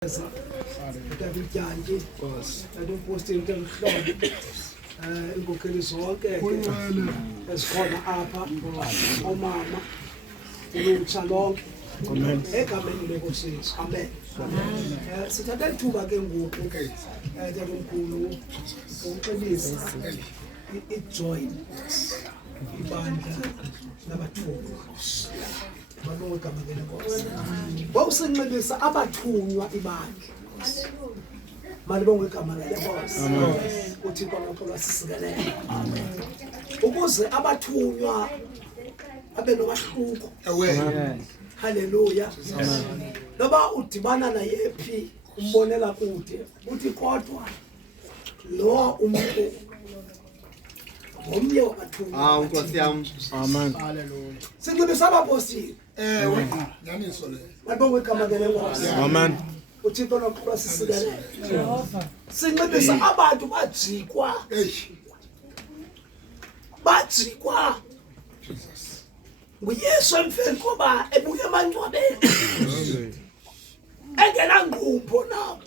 David posting inkokheli zonke esikhona apha omama ulutsha lonke egameni lenkosi yethu amen. Sithatha ithuba ke ngoku tatomkhulu ukuqinisa ijoin ibandla labathunywa balonke igama lenkosi wawusinxibisa abathunywa ibandla malibonge igama lenkosi uThixo noxolo asisikelele ukuze abathunywa abe nomahluko. Haleluya. Noba udibana naye phi umbonela kude uthi kodwa lo umuntu omnye wabathunywa. Nkosi yami. Amen. Haleluya. Sinxibisa abapostile. Nyaniso le. Malibonge igama lenkosi. Amen. uThixo noxolo asisikelele. Sinxibisa abantu bajikwa nguYesu emfeni koba ebuya emangcwabeni engenangqumbo nabo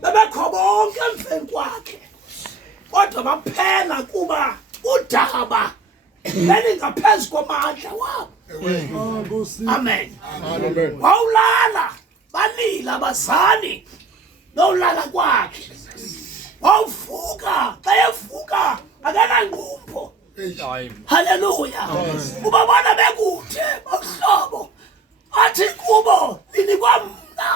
babekho bonke emfeni kwakhe kodwa baphela kuba udaba belingaphezu kwamandla wabo. Amen. Wawulala balila abazali nolala kwakhe wawuvuka xa evuka akanangqumbo. Haleluya. Ubabona bekude bahlobo athi kubo inikwa mna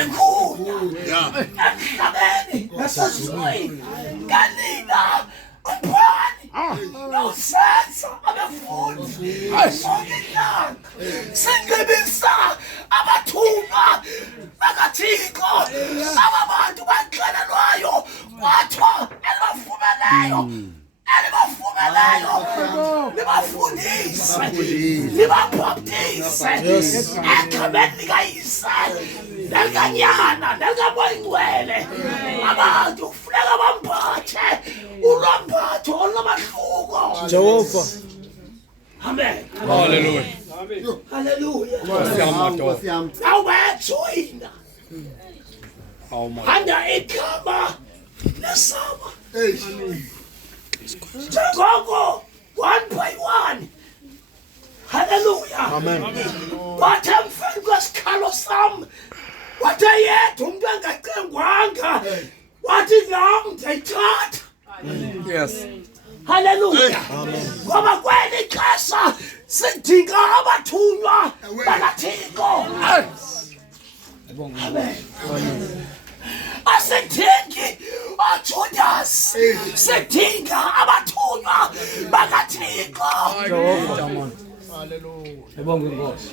ikhunya emhlabeni nasezulwini kanina ubani nosenza abafundi sonkenyanga sinxibisa abathunywa bakaThixo ababantu baxelelwayo kwathiwa elibafumeleyo libafundise libabhaptise egameni likaYise nelikanyana nelikamoyingcwele. Abantu kufuneka bambathe ulwambatho olunamahluko. Jehova. Amen. Hallelujah. Hallelujah. Nkosi yami. Awubajoyina handa igama lesaba njengoko 1 by 1. Haleluya. Amen. Wathi emfeni kwesikhalo sam wathi yedwa umuntu engacengwanga wathi nam ndiyayithatha. Yes. Haleluya. Ngoba kweli xesha sidinga abathunywa bakaThixo. Amen. Asidingi aJudas, sidinga abathunywa bakaThixo. Jehova. Hallelujah. Ebonge Nkosi.